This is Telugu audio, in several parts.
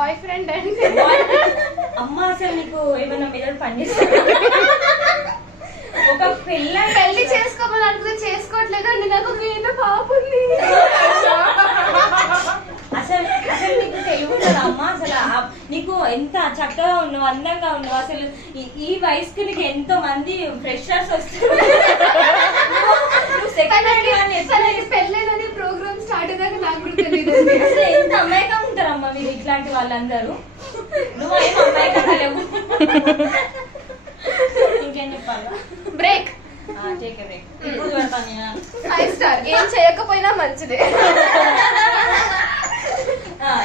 బాయ్ ఫ్రెండ్ అండి. అమ్మ అసలు నీకు ఏమైనా మీద పనిచేస్తా? ఒక పెళ్లి చేసుకోమని అనుకుంటే చేసుకోవట్లేదండి. నాకు ఒక ఏదో పాప ఉంది. అసలు అసలు నీకు తెలివి ఉండదు అమ్మ. అసలు నీకు ఎంత చక్కగా ఉన్నావు, అందంగా ఉన్నావు. అసలు ఈ వయసుకి నీకు ఎంతో మంది ఫ్రెషర్స్ వస్తున్నారు. పెళ్ళైనది ప్రోగ్రామ్ స్టార్ట్ అయ్యాక నాకు కూడా తెలియదు. అసలు ఎంత అమ్మాయిగా ఉంటారమ్మా మీరు ఇట్లాంటి వాళ్ళందరూ. నువ్వేం అమ్మాయిగా లేవు. ఇంకేం చెప్పాలా? బ్రేక్. ఇప్పుడు పెడతాను 5 స్టార్. ఏం చేయకపోయినా మంచిదే.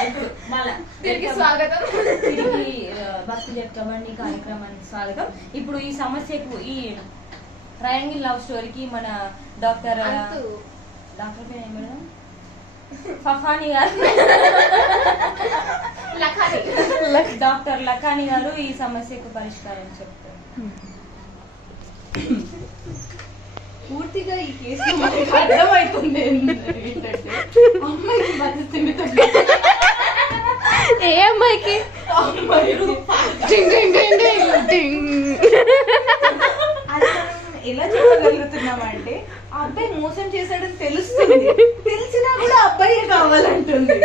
ఇప్పుడు మళ్ళా తిరిగి స్వాగతం. తిరిగి భక్తి చెప్తామండి కార్యక్రమానికి స్వాగతం. ఇప్పుడు ఈ సమస్యకు ఈ ట్రయాంగిల్ లవ్ స్టోరీకి మన డాక్టర్ పేరు ఏం మేడం? ఫఫాని గారు, డాక్టర్ లఖాని గారు ఈ సమస్యకు పరిష్కారం చెప్తారు. పూర్తిగా ఈ కేసులో మనకి అర్థమవుతుంది ఏంటంటే అమ్మాయికి బతికిమితం. ఏ అమ్మాయికి? అది మనం ఎలా చెప్పగలుగుతున్నామంటే ఆ అబ్బాయి మోసం చేశాడని తెలుస్తుంది, తెలిసినా కూడా అబ్బాయి కావాలంటుంది.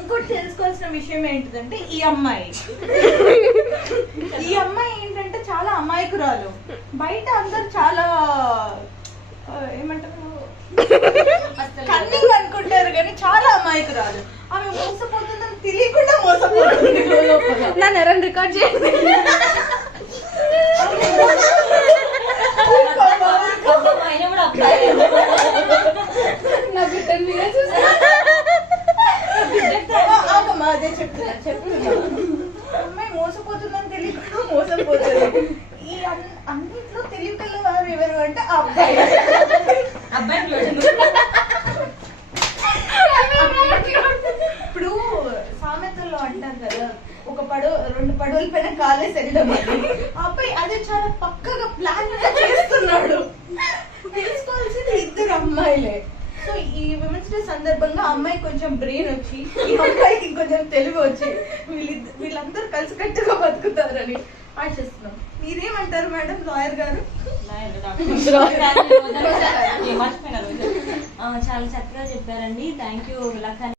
ఇంకోటి తెలుసుకోవాల్సిన విషయం ఏంటిదంటే ఈ అమ్మాయి ఏంటంటే చాలా అమాయకురాలు. బయట అందరు చాలా ఏమంటారు కన్నింగ్ అనుకుంటారు కానీ చాలా అమాయకురాలు. ఆమె మోసపోతుందని తెలియకుండా మోసపోతుంది. నన్ను ఎవరైనా రికార్డ్ చేయండి. నా బిడ్డను మీరే చూసారా? అదే చెప్తున్నా అమ్మాయి మోసపోతుందని తెలియకుండా మోసపోతుంది. ఈ అన్నిట్లో తెలియకల వారు ఎవరు అంటే ఆ అబ్బాయి. ఇప్పుడు సామెతల్లో అంటారు కదా, ఒక రెండు పడవల పైన కాలేసి వెళ్ళడం అని. ఆ అబ్బాయి అదే చాలా పక్కగా ప్లాన్ చేస్తున్నాడు. తెలుసుకోవాల్సింది ఇద్దరు అమ్మాయిలే. సో ఈ విమెన్స్ డే సందర్భంగా అమ్మాయి కొంచెం బ్రెయిన్ వచ్చి ఈ అమ్మాయికి ఇంకొంచెం తెలివి వచ్చి వీళ్ళందరూ కలిసికట్టుగా బతుకుతారని ఆశిస్తున్నాం. మీరేమంటారు మేడం లాయర్ గారు? చాలా చక్కగా చెప్పారండి. Thank you Lakhani.